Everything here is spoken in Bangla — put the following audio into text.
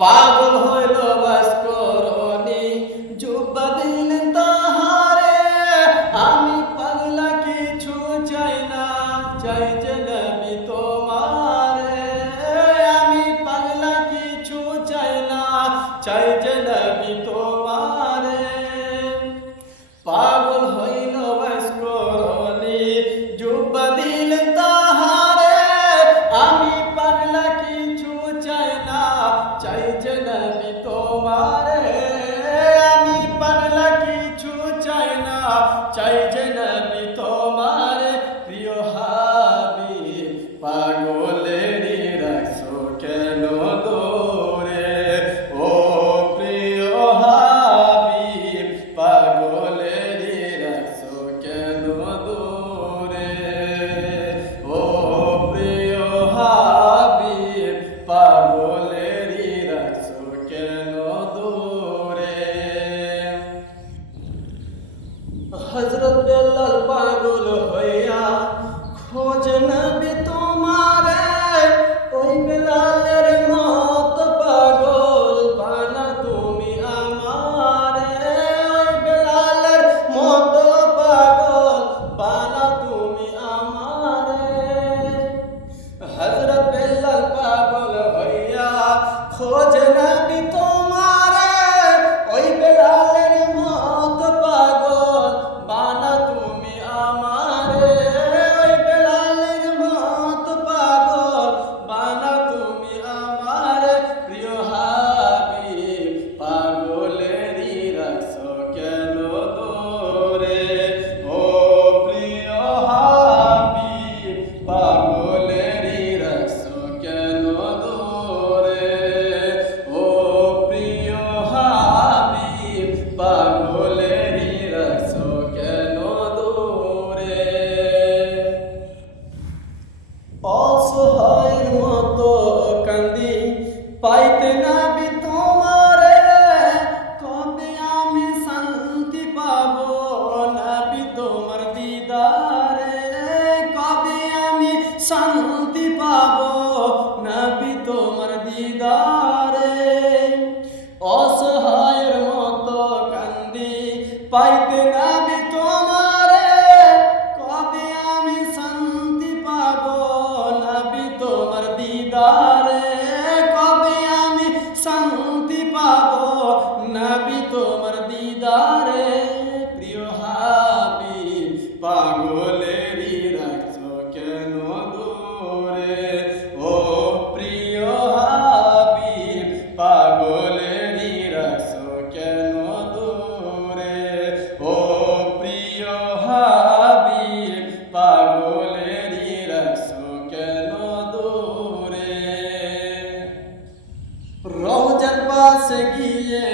পাগল হইল বাসকরণী জুব্বা দিলেন তাহারে আমি পাগলা কিছু চাই না চাই যে নবী তোমারে আমি পাগলা কিছু চাই না চাই যে নবী তোমারে পাগল হইল বাসকরণী জুব্বা দিলেন তাহারে আমি পাগলা কিছু চাই না চাই যে নবী তোমারে আমি পাগলা কিছু চাই না চাই যে নবী তোমারে প্রিয় হাবিব পাগলেরই রাখছো কেন দূরে ও প্রিয় হাবিব পাগলেরই রাখছো কেন দূরে ও প্রিয় হাবিব পাগলেরই রাখছো কেন দূরে হযরত বেলাল পাগল হইয়া খোঁজ নবী তোমারে ওই বেলালের মত পাগল বানা তুমি আমারে ওই বেলালের মত পাগল বানা তুমি আমারে হযরত বেলাল পাগল হইয়া খোঁজ নবী তোমারে ওই বেলালের মত পাগল বানা তুমি আমারে ওই বেলালের মত পাগল বানা তুমি আমারে প্রিয় হাবিব পাগলেরই রাখছো কেন দূরে ও প্রিয় হাবিব পাগলেরই রাখছো কেন দূরে ও প্রিয় হাবিব পাগলেরই রাখছো কেন দূরে অসহায়ের মতো কান্দি পাইতে নবী তোমারে কবে আমি শান্তি পাবো নবী তোমার দিদারে কবে আমি শান্তি পাবো নবী তোমার দিদারে অসহায়ের মতো কান্দি পাইতে নবী তোমারে কবে আমি শান্তি পাবো নবী তোমার দিদারে কবে আমি শান্তি পাবো নবী তোমার দিদারে প্রিয় হাবিব পাগলেরই রাখছো কেন দূরে ও প্রিয় হাবিব পাগলেরই রাখছো কেন দূরে ও প্রিয় হাবিব পাগলেরই রাখছো কেন দূরে রওজার পাশে গিয়ে